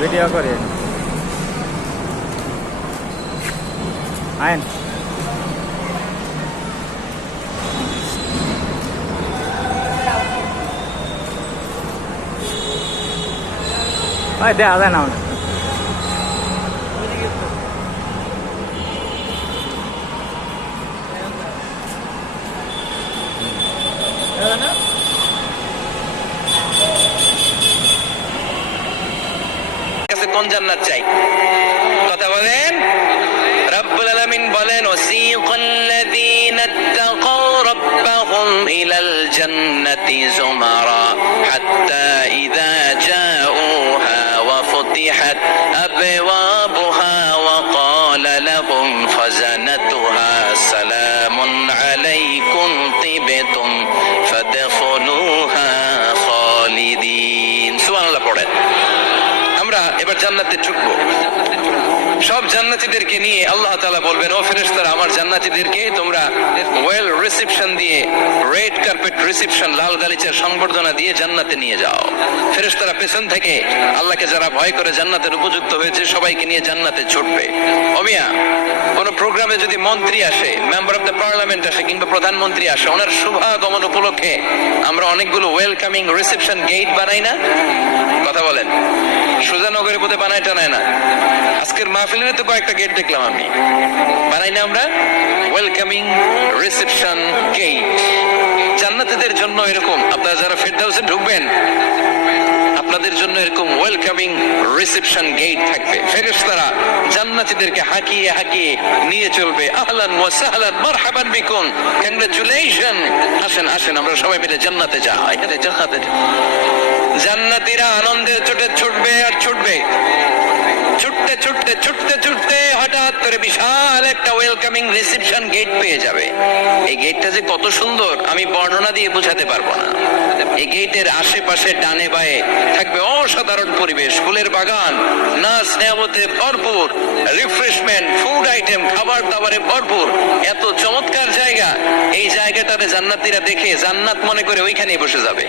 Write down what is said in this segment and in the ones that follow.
Video করে আইন দেখা যায় না কোন জান্নাত চাই কথা বলেন। রব্বুল আলামিন বলেন ওয়াসিকাল্লাযীনা ইত্তাকাউ রাব্বাহুম ইলাল জান্নাতি যুমারা হাত্তা ইযা জাউহা ওয়া ফুতিহাত আবওয়াবুহা ওয়া ক্বালা লাহুম খাযানাতুহা সালামুন আলাইকুম তিবতুম ফাদখুলুহা খালিদিন। সুবহানাল্লাহ পড়েন। আমরা এবার জান্নাতে ঢুকবো। সব জান্নাতীদেরকে নিয়ে আল্লাহ তাআলা বলবেন, ও ফেরেশতারা, আমার জান্নাতীদেরকে তোমরা ওয়েল রিসেপশন দিয়ে, রেড কার্পেট রিসেপশন, লাল গালিচার সংবর্ধনা দিয়ে জান্নাতে নিয়ে যাও। ফেরেশতারা পেছন থেকে আল্লাহকে যারা ভয় করে জান্নাতের উপযুক্ত হয়েছে সবাইকে নিয়ে জান্নাতে ছুটবে। ও মিয়া, কোন প্রোগ্রামে যদি মন্ত্রী আসে, মেম্বার অফ দ্য পার্লামেন্ট আসে কিংবা প্রধানমন্ত্রী আসে, ওনার শুভাগমন উপলক্ষে আমরা অনেকগুলো ওয়েলকামিং রিসেপশন গেট বানাই না? কথা বলেন। সুজানগরের পথে বানায় টানায় না? আজকের মাহফিলের তো কয়েকটা গেট দেখলাম আমি, বানাই না আমরা? ওয়েলকামিং রিসেপশন গেট জান্নাতীদের জন্য এরকম। আপনারা যারা ফেরদাউসে ঢুকবেন আপনাদের জন্য এরকম ওয়েলকামিং রিসেপশন গেট থাকবে। ফেরেশতারা জান্নাতীদেরকে হাঁকিয়ে হাঁকিয়ে নিয়ে চলবে। আহলান ওয়া সাহলান মারহাবান বিকুম, কংগ্রাচুলেশন, আসেন আসেন আমরা সবাই মিলে জান্নাতে যাই। জান্নাতে জান্নাতীরা আনন্দের চোটে ছুটবে আর ছুটবে। ছুটতে ছুটতে ছুটতে ছুটতে হঠাৎ করে বিশাল একটা ওয়েলকামিং রিসেপশন গেট পেয়ে যাবে। এই গেটটা যে কত সুন্দর আমি বর্ণনা দিয়ে বোঝাতে পারবো না। এই গেটের আশেপাশে ডানে বায়ে থাকবে অসাধারণ পরিবেশ, ফুলের বাগান, নাচ নেয়ামতে ভরপুর, রিফ্রেশমেন্ট, ফুড আইটেম, খাবার দাবারে ভরপুর, এত চমৎকার জায়গা। এই জায়গাটাতে জান্নাতীরা দেখে জান্নাত মনে করে ওইখানেই বসে যাবে।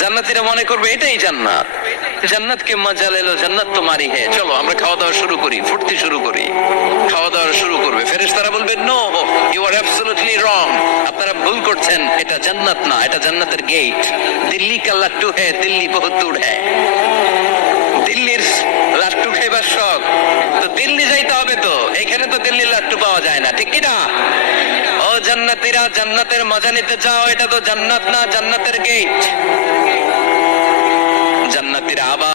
জান্নাতীরা মনে করবে এটাই জান্নাত। জান্নাত কে মজা লেলো, জান্নাত তো মারি হে, চলো আমরা খাওয়া দাওয়া শুরু করি, ফুর্তি শুরু করি। খাওয়া দাওয়া শুরু করবে। ফেরেশতারা বলবে, no, you are absolutely wrong, আপনারা ভুল করছেন, এটা জান্নাত না, এটা জান্নাতের গেট। দিল্লি কা লাট্টু হ্যায়, দিল্লি বহুত দূর হ্যায়। দিল্লির লাট্টু খাইবার শখ তো দিল্লি যাইতে হবে, তো এখানে তো দিল্লির লাট্টু পাওয়া যায় না, ঠিক কিনা? ও জান্নাতীরা, জান্নাতের মজা নিতে চাও? এটা তো জান্নাত না, জান্নাতের গেট। জান্নাতীরা আবার